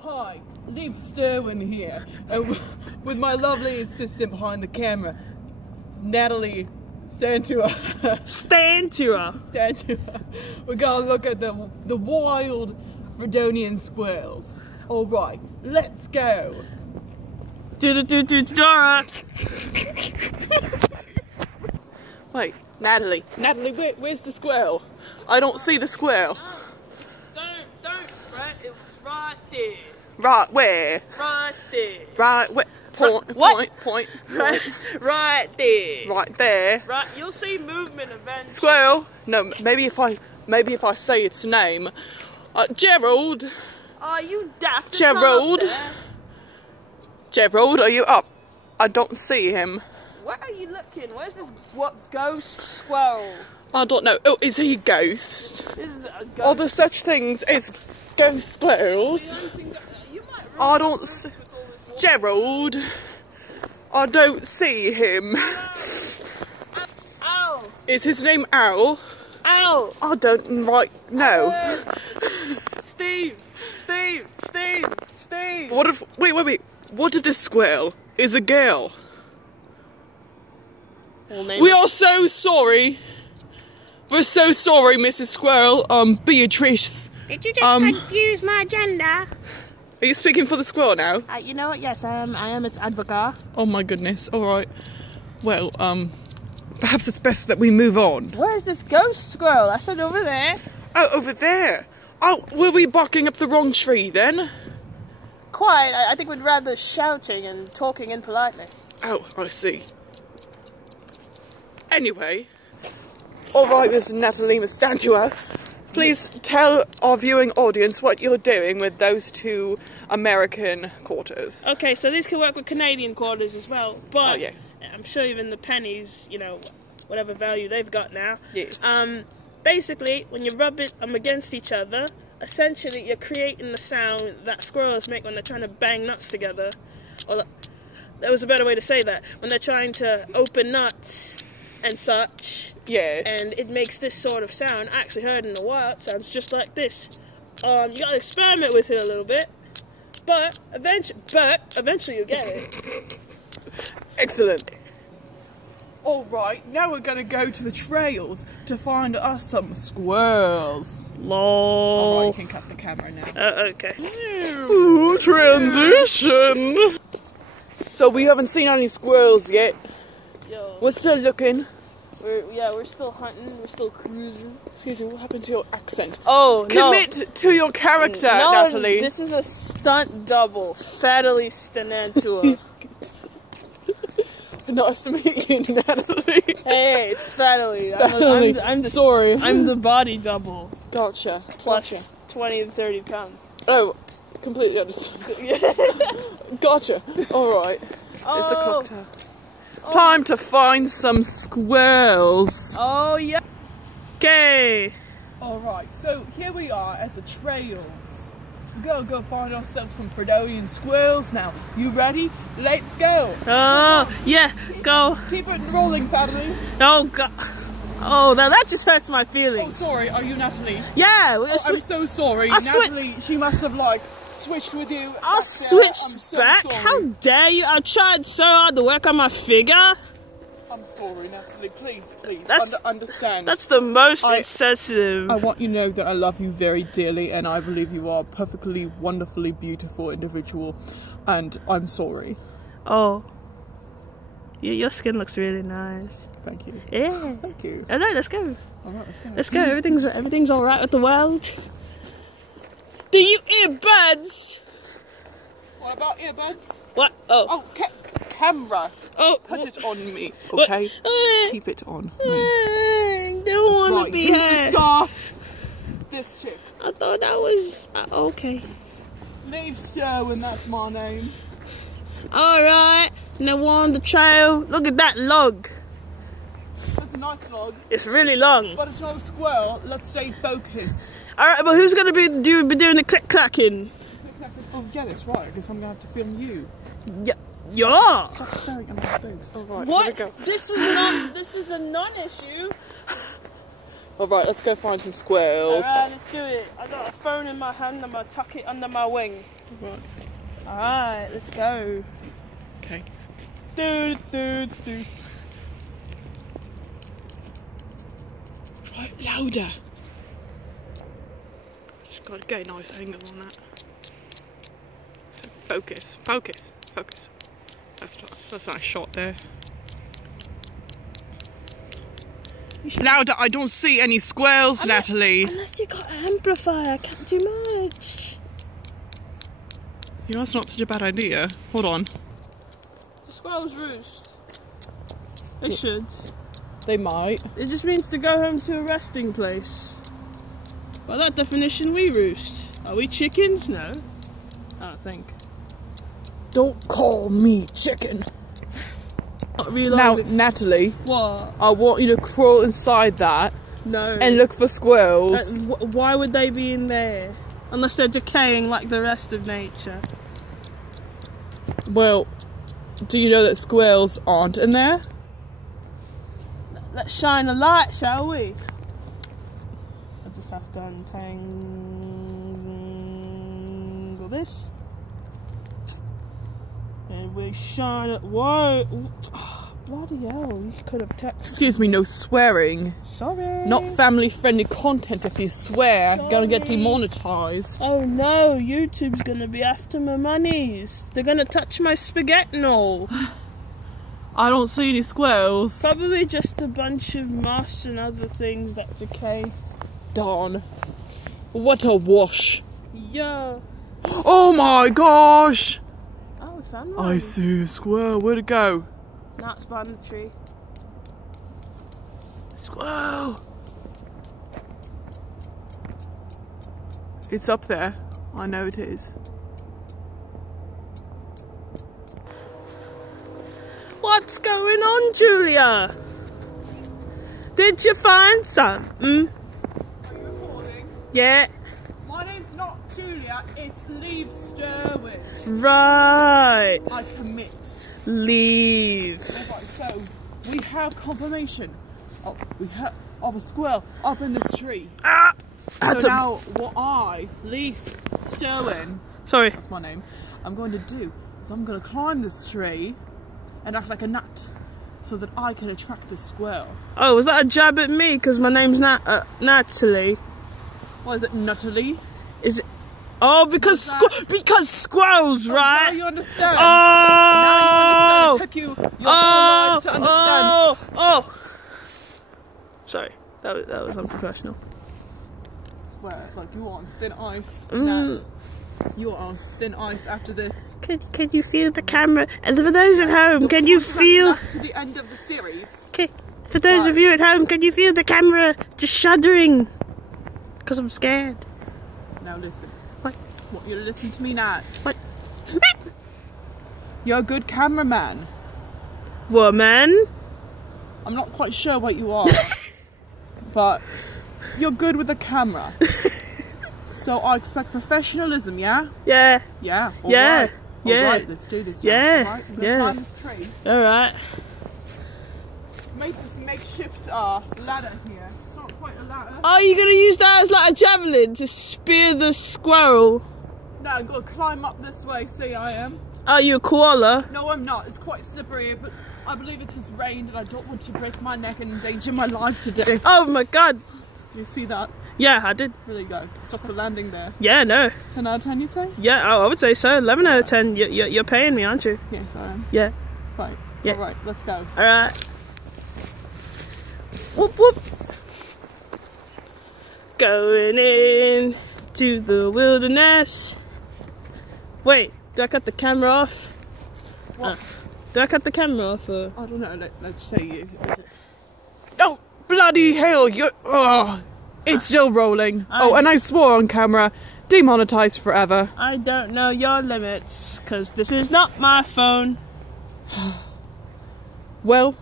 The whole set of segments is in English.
Hi, Levelle here, with my lovely assistant behind the camera, it's Natalie. Stand to her. Stand to her. Stand to her. We're gonna look at the wild Fredonian squirrels. All right, let's go. Dora. Wait, Natalie, where's the squirrel? I don't see the squirrel. Don't fret. It was right there. Right where? Right there. Right where? Point. Right there. Right there. Right. You'll see movement eventually. Squirrel? No, maybe if I say its name. Gerald. Are you daft? Gerald. Gerald, are you up? I don't see him. Where are you looking? Where's this ghost squirrel? I don't know. Oh, is he a ghost? This is a ghost. Are there such things as ghost squirrels? I don't see Gerald. I don't see him. Ow. Is his name Owl? Ow. I don't right know. Steve. What if wait. What if the squirrel is a girl? We are so sorry. We're so sorry, Mrs. Squirrel. Beatrice. Did you just confuse my gender? Are you speaking for the squirrel now? You know what? Yes, I am its advocate. Oh my goodness. All right. Well, perhaps it's best that we move on. Where's this ghost squirrel? I said over there. Oh, over there. Oh, were we barking up the wrong tree then? Quite. I think we'd rather shouting and talking impolitely. Oh, I see. Anyway. Alright, Miss Natalie, Miss Anantua. Please tell our viewing audience what you're doing with those two American quarters. Okay, so these can work with Canadian quarters as well, but oh, yes. I'm sure even the pennies, you know, whatever value they've got now. Yes. Basically, when you rub it against each other, essentially you're creating the sound that squirrels make when they're trying to bang nuts together. Or there was a better way to say that. When they're trying to open nuts and such. Yes. And it makes this sort of sound. I actually heard in the wild. It sounds just like this. You gotta experiment with it a little bit. But eventually you'll get it. Excellent. Alright, now we're gonna go to the trails to find us some squirrels. Lol. Alright, you can cut the camera now. Okay. Ooh, transition! So we haven't seen any squirrels yet. Yo. We're still looking. We're still hunting, we're still cruising. Excuse me, what happened to your accent? Oh, no. Commit to your character, no, Natalie. This is a stunt double. Natalie Anantua. Nice to meet you, Natalie. Hey, it's Natalie. Sorry. I'm the body double. Gotcha. Plus 20 and 30 pounds. Oh, completely understood. Gotcha. Alright. Oh. It's a cocktail. Time to find some squirrels. Oh, yeah. Okay. Alright, so here we are at the trails. We're gonna go find ourselves some Fredonian squirrels now. You ready? Let's go. Oh, yeah, go. Keep it rolling, Natalie. Oh, God. Oh, now that just hurts my feelings. Oh, sorry, are you Natalie? Yeah. Oh, I'm so sorry. Natalie, she must have, like, switched with you. I switched back? Sorry. How dare you? I tried so hard to work on my figure. I'm sorry, Natalie. Please, understand. That's the most insensitive. I want you to know that I love you very dearly, and I believe you are a perfectly, wonderfully beautiful individual, and I'm sorry. Oh. Your skin looks really nice. Thank you. Yeah. Thank you. All right, let's go. All right, let's go. Let's go. Everything's all right with the world. Do you earbuds? What about earbuds? What? Oh. Oh, camera. Oh. Put it on me, okay? Keep it on me. I don't want to be who's here. the star? This chick. I thought that was... okay. Levelle, and that's my name. Alright. Now we're on the trail. Look at that log. That's a nice log. It's really long. But it's not a squirrel. Let's stay focused. Alright, but who's going to be doing the click-clacking? Oh, yeah, that's right. I guess I'm going to have to film you. Yeah. Stop staring at my boobs. All right, what? here we go. This is a non-issue. Alright, let's go find some squirrels. Alright, let's do it. I got a phone in my hand, I'm gonna tuck it under my wing. Right. Alright, let's go. Okay. Do. Right, louder. Just gotta get a nice angle on that. So focus. That's a nice shot there. Louder, I don't see any squirrels, Natalie. Unless you got an amplifier, I can't do much. You know, that's not such a bad idea. Hold on. The squirrels roost. They should. They might. It just means to go home to a resting place. By that definition, we roost. Are we chickens? No. I don't think. Don't call me chicken. Not Now, realising. Natalie, What? I want you to crawl inside that No. and look for squirrels. Why would they be in there? Unless they're decaying like the rest of nature. Well, do you know that squirrels aren't in there? Let's shine a light, shall we? I just have to untangle this. And we shine it. Whoa! Oh, bloody hell, you could have texted. Excuse me, no swearing. Sorry. Not family-friendly content. If you swear, Sorry. gonna get demonetized. Oh no, YouTube's gonna be after my monies. They're gonna touch my spaghetti. I don't see any squirrels. Probably just a bunch of moss and other things that decay. Darn. What a wash. Yeah. Oh my gosh! Oh, we found one. I see a squirrel. Where'd it go? Now it's behind the tree. Squirrel! It's up there. I know it is. What's going on, Julia? Did you find something? Are you recording? Yeah. My name's not Julia, it's Leave Sterwin. Right. I commit. Leave. Alright, so we have confirmation of a squirrel up in this tree. Ah! So now what I, Leaf Sterwin, Sorry. that's my name, I'm going to do is I'm going to climb this tree and act like a nut so that I can attract this squirrel. Oh, was that a jab at me? Because my name's Natalie. Why is it Natalie? Is it? Oh, because squirrels, right? Now you understand. Oh! Now you understand. It took you your whole life to understand. Oh! Sorry, that was unprofessional. Swear, like you are on thin ice, Nat. You are on thin ice after this. Can you feel the camera? And for those at home, can you feel? To the end of the series. Okay, for those of you at home, can you feel the camera just shuddering? Because I'm scared. Now listen. What? What? You listen to me, Nat. What? You're a good cameraman. Woman. I'm not quite sure what you are, but you're good with the camera. So I expect professionalism, yeah? Yeah. Yeah. All Yeah. right. Yeah. All right, let's do this. Yeah. All right, I'm gonna Yeah. climb this tree. All right. Make this makeshift ladder here. It's not quite a ladder. Are you gonna use that as like a javelin to spear the squirrel? No, I'm gonna climb up this way. See, I am. Are you a koala? No, I'm not. It's quite slippery, but I believe it has rained, and I don't want to break my neck and endanger my life today. Oh my god. You see that? Yeah, I did. There you go. Stop the landing there. Yeah, no. 10 out of 10, you'd say? Yeah, I would say so. 11 out of 10. You're paying me, aren't you? Yes, I am. Yeah. Right. Yeah. All right, let's go. All right. Whoop whoop. Going in to the wilderness. Wait, do I cut the camera off? What? Do I cut the camera off? Or? I don't know. Let's say you. Oh, bloody hell! It's still rolling. Oh, and I swore on camera. Demonetized forever. I don't know your limits, because this is not my phone. Well,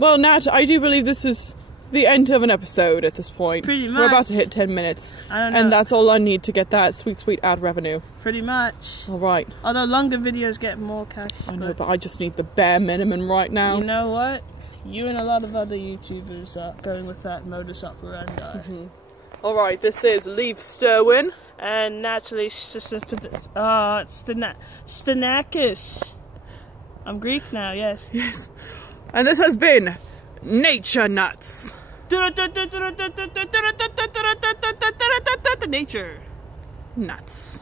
Nat, I do believe this is the end of an episode at this point. Pretty We're about much. to hit 10 minutes. I don't know. And that's all I need to get that sweet, sweet ad revenue. Pretty much. All right. Although longer videos get more cash. I know, but I just need the bare minimum right now. You know what? You and a lot of other YouTubers are going with that modus operandi. Alright, this is Leave Sterwin. And Natalie, just put this. Oh, it's Stanakis. I'm Greek now, yes. Yes. And this has been Nature Nuts. Nature. Nuts.